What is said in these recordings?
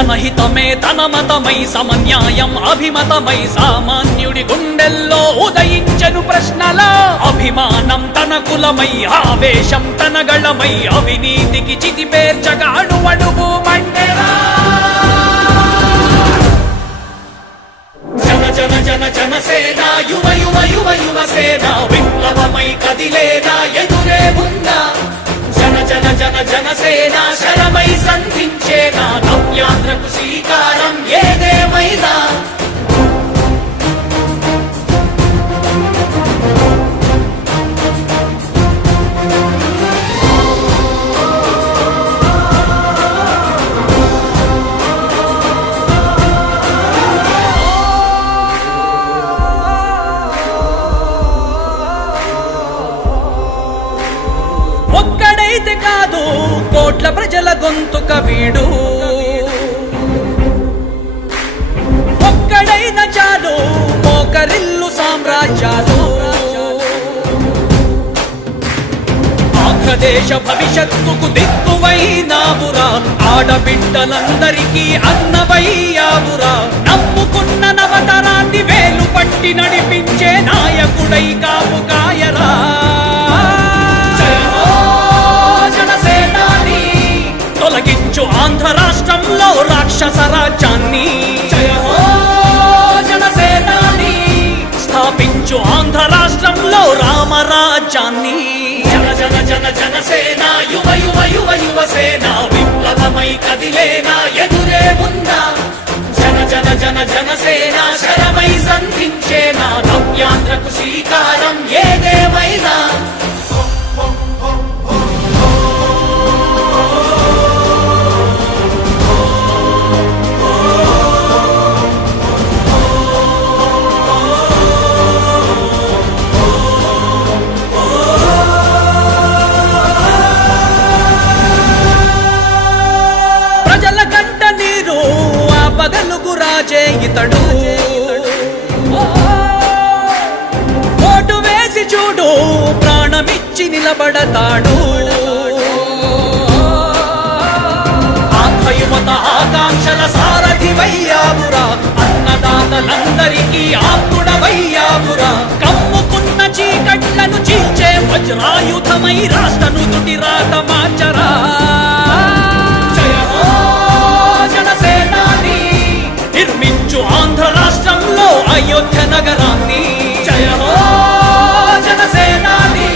జనహితమే తన మతమై సమన్యాయం అభిమతమై సామాన్యుడి గుండెల్లో ఉదయించెను ప్రశ్నల అభిమానం తన కులమై ఆవేశం తన గళమై అవినీతికి చితి పేర్చగా అడువడుగు మండెరా జన జన జన జనసేన యువ యువ యువ యువసేన విప్లవమై కదిలేనా ఎదురే ఉందా జన జన జన జనసేన శరమై సంధించేనా నవ్యాంధ్రకు శ్రీకారం ఏదేమైనా ఒక్కడైతే కాదు కోట్ల ప్రజల గొంతుక వీడు ఒక్కడైన చాలు మోకరిల్లు సామ్రాజ్యాలు ఆంధ్రదేశ భవిష్యత్తుకు దిక్కువైనావురా ఆడబిడ్డలందరికీ అన్నవయ్యావురా నమ్ముకున్న నవతరాన్ని వేలు పట్టి నడిపించే నాయకుడై కాపు కాయరా తొలగించు ఆంధ్ర రాష్ట్రంలో రాక్షస రాజ్యాన్ని జయ హో జనసేనాని స్థాపించు ఆంధ్ర రాష్ట్రంలో రామరాజ్యాన్ని జన జన జన జనసేన యువ యువ యువ యువసేన విప్లవమై కదిలేనా ఎదురే ఉందా జన జన జన జనసేన శరమై సంధించేనా నవ్యాంధ్రకు శ్రీకారం ఏదేమైనా పగలుగు రాజే ఇతడు ఓటు వేసి చూడు ప్రాణమిచ్చి నిలబడతాడు ఆంధ్రయువత ఆకాంక్షల సారథివయ్యావురా అన్నదాతలందరికీ ఆత్ముడవయ్యావురా కమ్ముకున్న చీకట్లను చీల్చే వజ్రాయుధమై రాష్ట్రను తుటి రాత మార్చరా నిర్మించు ఆంధ్ర రాష్ట్రంలో అయోధ్య నగరాన్ని జయ హో జనసేనాని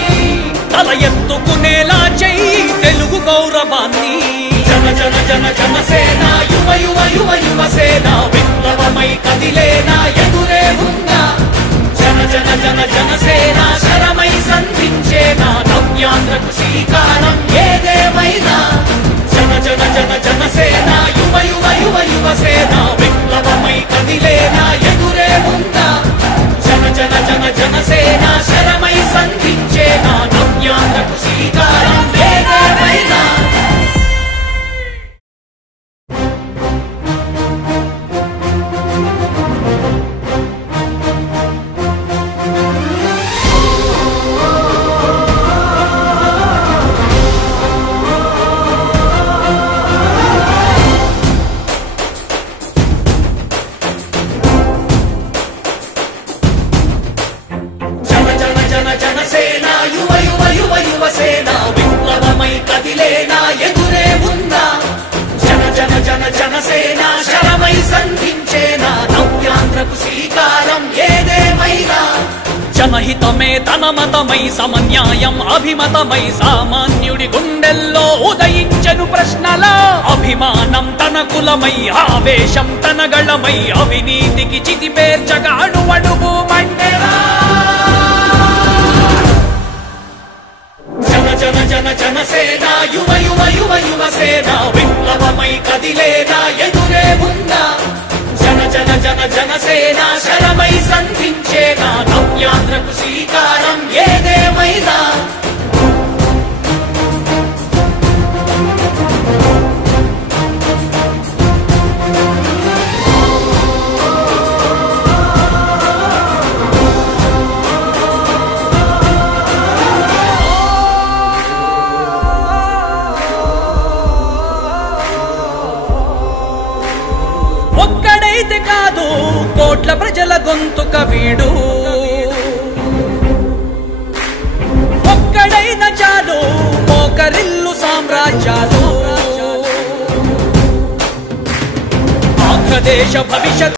తల ఎత్తుకునేలా చెయ్యి తెలుగు గౌరవాన్ని జన జన జన జనసేన యువ యువ యువ యువసేన విప్లవమై కదిలేనా ఎదురే ఉందా జన జన జన జనసేన శరమై సంధించేనా నవ్యాంధ్రకు శ్రీకారం ఏదేమైనా జన జన జన జనసేన యువ యువ యువ యువసేన విప్లవమై కదిలేనా ఎదురే ఉందా జన జన జన జనసేన శరమై సంధించేనా నవ్యాంధ్రకు శ్రీకారం ఏదేమైనా జనసేన యువ యువ యువ యువసేన విప్లవమై కదిలేనా ఎదురే ఉందా జన జన జన జనసేన శరమై సంధించేనా నవ్యాంధ్రకు శ్రీకారం ఏదేమైనా జనహితమే తన మతమై సమన్యాయం అభిమతమై సామాన్యుడి గుండెల్లో ఉదయించెను ప్రశ్నల అభిమానం తన కులమై ఆవేశం తన గళమై అవినీతికి చితి పేర్చగా అడువడుగు మండెరా జన జన జన జనసేన యువ యువ యువ యువసేన విప్లవమై కదిలేనా ఎదురే ఉందా జన జన జన జనసేన శరమై సంధించేనా నవ్యాంధ్రకు శ్రీకారం ఏదేమైనా కోట్ల ప్రజల గొంతుక వీడు ఒక్కడైన చాలు మోకరిల్లు సామ్రాజ్యాలు ఆంధ్రదేశ భవిష్యత్